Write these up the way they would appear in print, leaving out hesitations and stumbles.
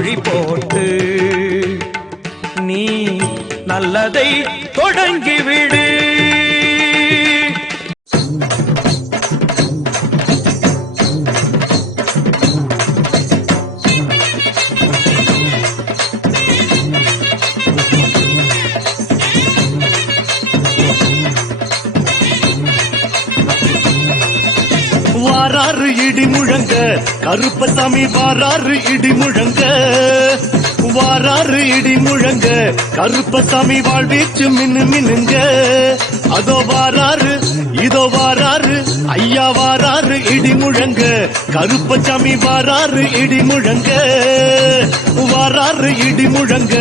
வான்மொழி போட்டு நீ நல்லதை தொடங்கிவிடு. வாராறு இடி முழங்க கருப்பசாமி வாராறு இடி முழங்க வாராறு இடி முழங்க கருப்பசாமி வாழ்வீச்சு மின்னு மின்னுங்க. அதோ வாராறு இதோ வாராறு ஐயா வாராறு இடி முழங்க கருப்பசாமி வாராறு இடி முழங்க வாராறு இடி முழங்க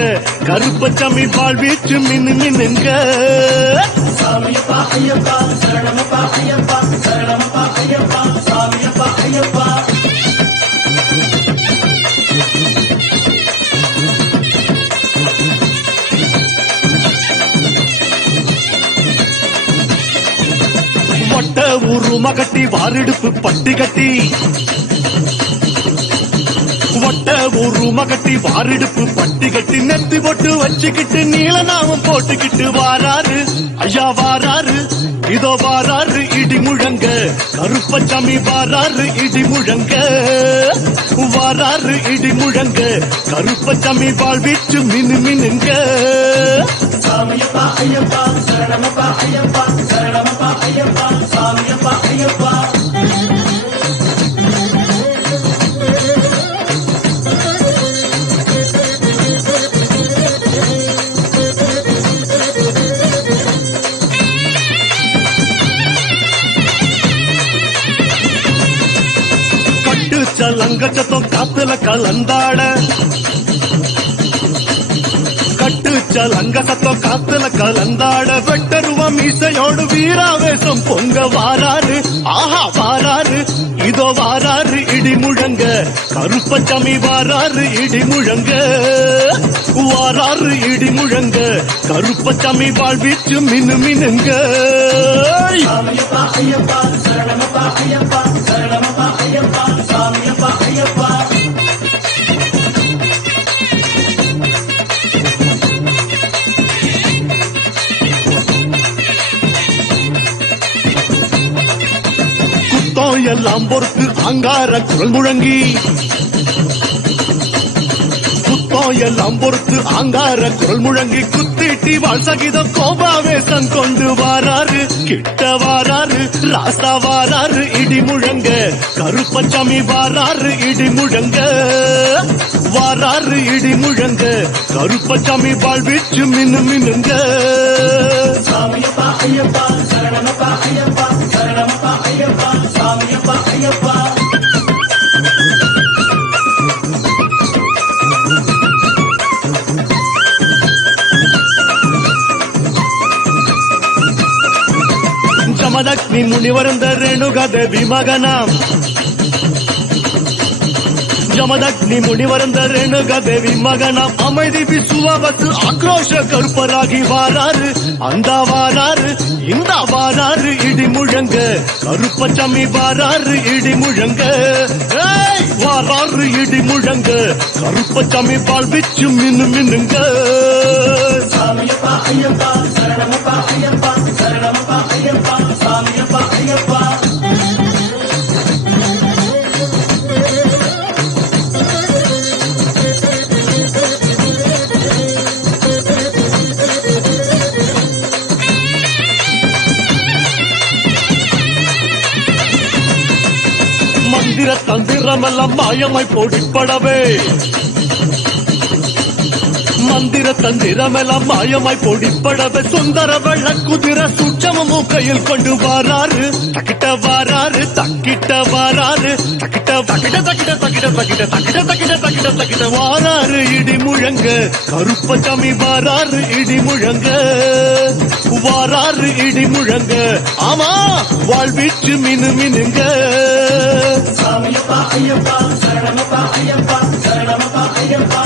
கருப்பசாமி வாழ்வீச்சு மின்னு மின்னுங்க. சாமியப்பா ஐயப்பா சரணமப்பா ஐயப்பா சரணமப்பா ஐயப்பா சாமியப்பா ஐயப்பா. வட்ட உரும கட்டி வாரிடுப்பு பட்டி கட்டி வட்ட உரும கட்டி வாரிடுப்பு பட்டி கட்டி நெத்தி போட்டு வச்சுக்கிட்டு நீலநாமம் போட்டுக்கிட்டு வாராரு ஐயா வாராரு இதோ வாராரு இடி முழங்க கருப்பசாமி வாராரு இடி முழங்க வாராரு இடி முழங்க கருப்பசாமி வாழ்வீச்சு மினு மினுங்க. சாமியப்பா ஐயப்பா சரணமப்பா ஐயப்பா சரணமப்பா ஐயப்பா சாமியப்பா ஐயப்பா. லங்கச்சத்தம் காத்துல கலந்தாட கட்டுச்ச லங்க சத்தம் காத்துல கலந்தாட வெட்டருவம் மீசையோடு வீராவேசம் பொங்க வாராரு ஆஹா வாராரு இதோ வாராரு இடி முழங்க கருப்பசாமி வாராரு இடி முழங்க வாராரு இடி முழங்க கருப்பசாமி வாழ்வீச்சு மினு மினுங்க. சாமியப்பா ஐயப்பா சரணமப்பா ஐயப்பா சரணமப்பா ஐயப்பா சாமியப்பா ஐயப்பா. குத்தம் எல்லாம் பொறுத்து அங்கார குரல் முழங்கி குத்தம் எல்லாம் பொறுத்து அங்கார குரல் முழங்கி குத்திட்டி வாழ் சகிதம் கோபாவேசம் கொண்டு வாராரு கிட்ட வாராரு ராசா வாராரு இடி முழங்க கருப்பசாமி வாராரு இடி முழங்க வாராரு இடி முழங்க கருப்பசாமி வாழ்வீச்சு மினு மினுங்க. சாமியப்பா ஐயப்பா சரணமப்பா ஐயப்பா சரணமப்பா ஐயப்பா சாமியப்பா ஐயப்பா. ஜமதக்னி முனிவருந்த ரேணுகாದೇವಿ மகனாம் ஜமதக்னி முனிவருந்த ரேணுகாದೇವಿ மகனாம் அமைதி விசுவாவத்து ஆக்ரோஷ கருப்பராகி வாராரு அந்த வாராரு இந்த வாராரு இடி முழங்க கருப்பசாமி வாராரு இடி முழங்க வாராரு இடி முழங்க கருப்பசாமி வாழ்வீச்சு மினு மினுங்க. சாமியப்பா ஐயப்பா சரணமப்பா ஐயப்பா சரணமப்பா ஐயப்பா சாமியப்பா ஐயப்பா. மந்திர தந்திரமெல்லாம் மாயமாய் போடிப்படவே மந்திர தந்திரமெல்லாம் மாயமாய் பொடிப்படவே சுந்தர வெள்ள குதிர சூட்சமும் கையில் கொண்டு வாராரு தக்கிட்ட வாராரு தக்கிட்ட வாராரு தக்கிட்ட தக்கிட்ட தக்கிட்ட தக்கிட்ட தக்கிட்ட தக்கிட்ட தக்கிட்ட தக்கிட்ட தக்கிட்ட வாராரு இடி முழங்க கருப்பசாமி வாராரு இடி முழங்க வாராரு இடி முழங்க ஆமா வாழ்வீச்சு மினு மினுங்க. சாமியப்பா ஐயப்பா சரணமப்பா ஐயப்பா சரணமப்பா ஐயப்பா